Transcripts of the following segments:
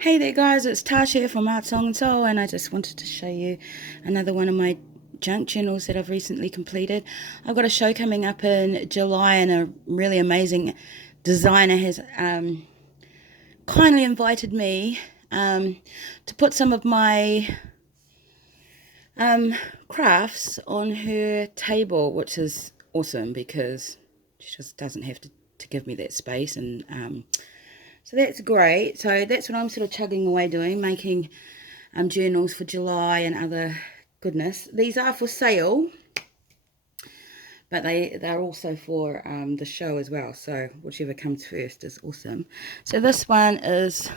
Hey there guys, it's Tash here from Art Song and Soul, and I just wanted to show you another one of my junk journals that I've recently completed. I've got a show coming up in July, and a really amazing designer has kindly invited me to put some of my crafts on her table, which is awesome because she just doesn't have to give me that space. And so that's great. So that's what I'm sort of chugging away doing, making journals for July and other goodness. These are for sale, but they're also for the show as well. So whichever comes first is awesome. So this one is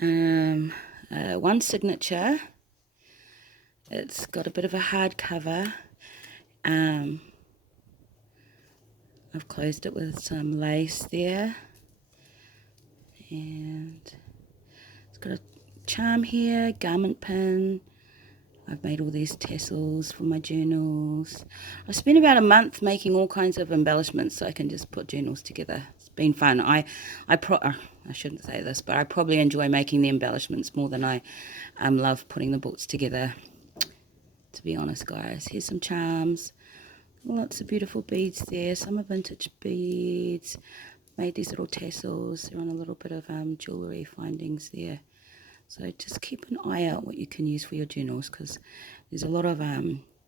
one signature. It's got a bit of a hard cover. I've closed it with some lace there, and it's got a charm here, garment pin. I've made all these tassels for my journals. I've spent about a month making all kinds of embellishments so I can just put journals together. It's been fun. I shouldn't say this, but I probably enjoy making the embellishments more than I love putting the books together, to be honest, guys. Here's some charms. Lots of beautiful beads there. Some are vintage beads. Made these little tassels. They're on a little bit of jewellery findings there. So just keep an eye out what you can use for your journals, because there's a lot of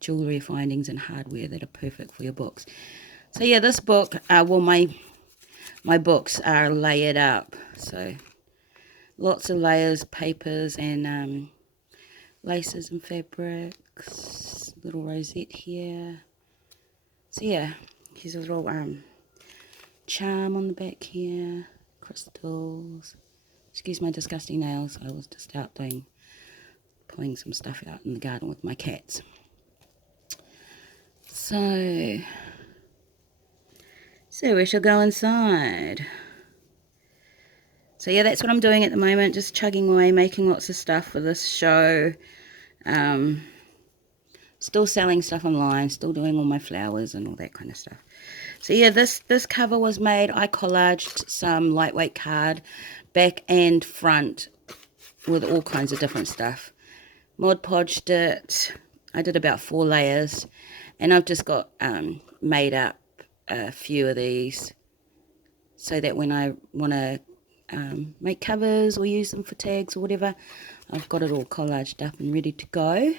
jewellery findings and hardware that are perfect for your books. So yeah, this book, my books are layered up. So lots of layers, papers, and laces and fabrics. Little rosette here. So yeah, here's a little charm on the back here. Crystals. Excuse my disgusting nails. I was just out pulling some stuff out in the garden with my cats. So we shall go inside. So yeah, that's what I'm doing at the moment, just chugging away, making lots of stuff for this show. Still selling stuff online, still doing all my flowers and all that kind of stuff. So yeah, this cover was made. I collaged some lightweight card, back and front, with all kinds of different stuff. Mod Podged it. I did about 4 layers, and I've just got made up a few of these so that when I want to make covers or use them for tags or whatever, I've got it all collaged up and ready to go.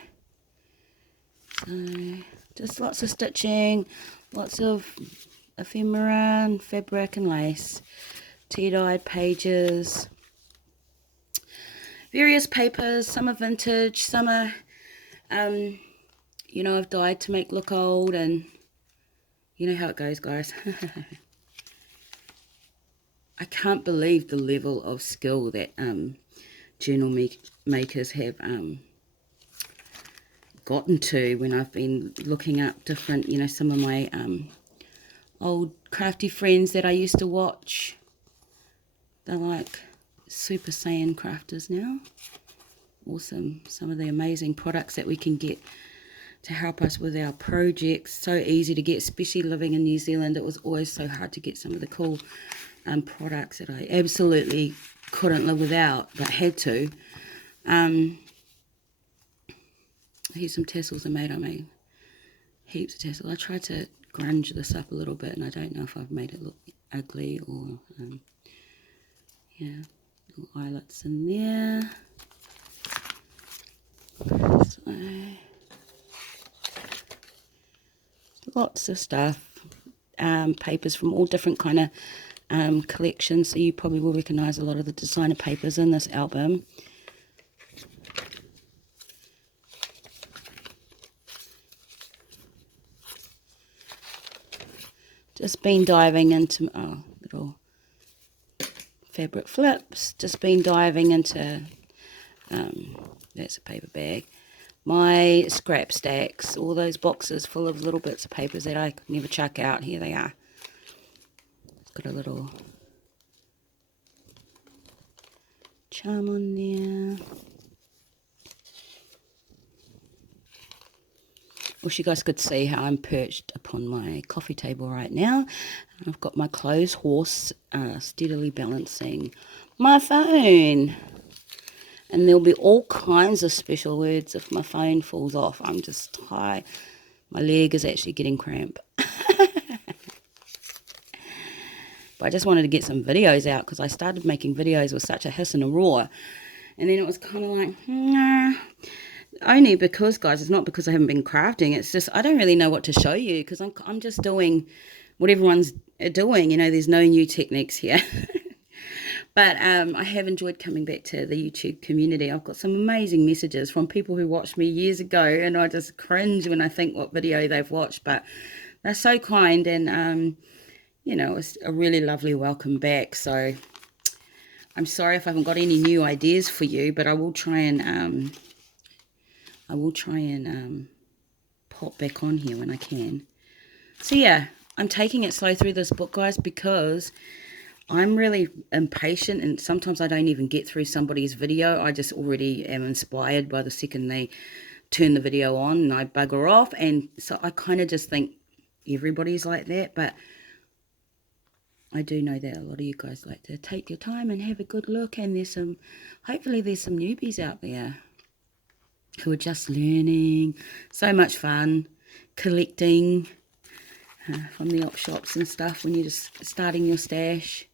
So just lots of stitching, lots of ephemera and fabric and lace, tea-dyed pages, various papers. Some are vintage, some are, I've dyed to make look old, and you know how it goes, guys. I can't believe the level of skill that journal makers have gotten to when I've been looking up different, some of my old crafty friends that I used to watch. They're like Super Saiyan crafters now. Awesome. Some of the amazing products that we can get to help us with our projects. So easy to get, especially living in New Zealand. It was always so hard to get some of the cool products that I absolutely couldn't live without, but had to. Here's some tassels I made heaps of tassels. I tried to grunge this up a little bit, and I don't know if I've made it look ugly or, yeah, little eyelets in there. So, lots of stuff, papers from all different kind of collections, so you probably will recognise a lot of the designer papers in this album. Just been diving into little fabric flips. Just been diving into that's a paper bag. My scrap stacks, all those boxes full of little bits of papers that I could never chuck out. Here they are. It's got a little charm on there. Wish you guys could see how I'm perched upon my coffee table right now. I've got my clothes horse steadily balancing my phone. And there'll be all kinds of special words if my phone falls off. I'm just tired. My leg is actually getting cramp. But I just wanted to get some videos out because I started making videos with such a hiss and a roar. And then it was kind of like, nah. Only because, guys, it's not because I haven't been crafting. It's just I don't really know what to show you because I'm just doing what everyone's doing. You know, there's no new techniques here. But I have enjoyed coming back to the YouTube community. I've got some amazing messages from people who watched me years ago, and I just cringe when I think what video they've watched. But they're so kind, and you know, it's a really lovely welcome back. So I'm sorry if I haven't got any new ideas for you, but I will try and pop back on here when I can. So yeah, I'm taking it slow through this book, guys, because I'm really impatient, and sometimes I don't even get through somebody's video. I just already am inspired by the second they turn the video on, and I bugger off. And so I kind of just think everybody's like that, but I do know that a lot of you guys like to take your time and have a good look, and hopefully there's some newbies out there who are just learning. So much fun collecting from the op shops and stuff when you're just starting your stash.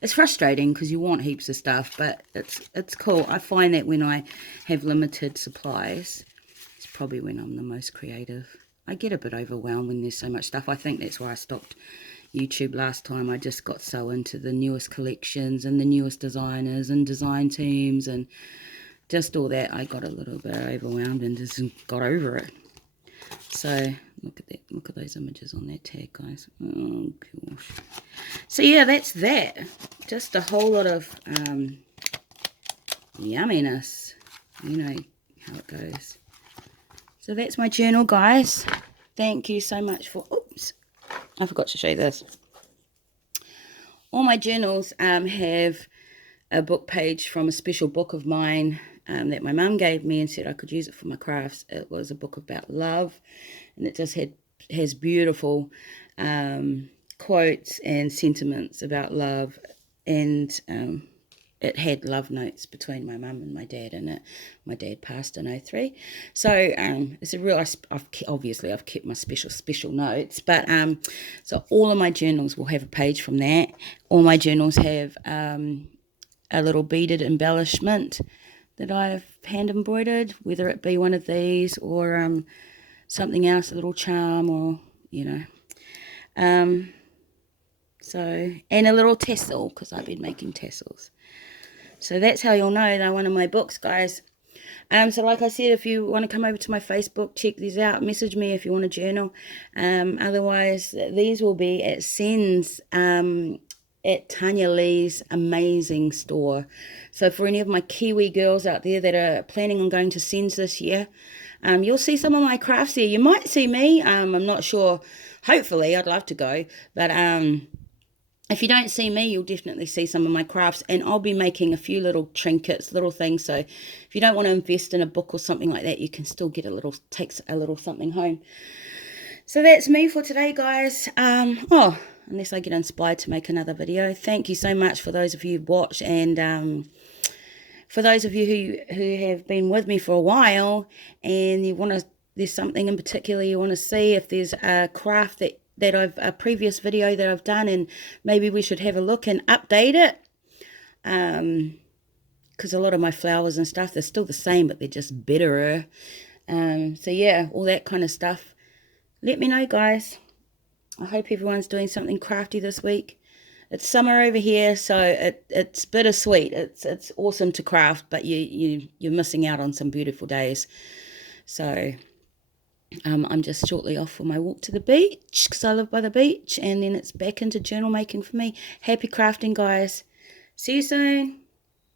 It's frustrating because you want heaps of stuff, but it's cool. I find that when I have limited supplies, it's probably when I'm the most creative. I get a bit overwhelmed when there's so much stuff. I think that's why I stopped YouTube last time. I just got so into the newest collections and the newest designers and design teams and just all that. I got a little bit overwhelmed and just got over it. So look at that. Look at those images on that tag, guys. Oh gosh. So yeah, that's that. Just a whole lot of yumminess. You know how it goes. So that's my journal, guys. Thank you so much for... Oops. I forgot to show you this. All my journals have a book page from a special book of mine that my mum gave me and said I could use it for my crafts. It was a book about love, and it just has beautiful quotes and sentiments about love, and it had love notes between my mum and my dad in it. My dad passed in 2003. So it's a real, obviously I've kept my special notes, but so all of my journals will have a page from that. All my journals have a little beaded embellishment that I've hand embroidered, whether it be one of these or something else, a little charm, or you know. So, and a little tassel, because I've been making tassels. So that's how you'll know they're one of my books, guys. So like I said, if you want to come over to my Facebook, check these out. Message me if you want a journal. Otherwise, these will be at Sen's, at Tanya Lee's amazing store. So for any of my Kiwi girls out there that are planning on going to Sen's this year, you'll see some of my crafts there. You might see me. I'm not sure. Hopefully, I'd love to go. But if you don't see me, you'll definitely see some of my crafts, and I'll be making a few little trinkets, little things. So if you don't want to invest in a book or something like that, you can still get take a little something home. So that's me for today, guys. Unless I get inspired to make another video. Thank you so much for those of you who watch, and for those of you who have been with me for a while, and there's something in particular you want to see. If there's a craft a previous video that I've done, and maybe we should have a look and update it, because a lot of my flowers and stuff, they're still the same, but they're just betterer. So yeah, all that kind of stuff. Let me know, guys. I hope everyone's doing something crafty this week. It's summer over here, so it's bittersweet. It's awesome to craft, but you're missing out on some beautiful days. So I'm just shortly off for my walk to the beach, because I live by the beach, and then it's back into journal making for me. Happy crafting, guys. See you soon.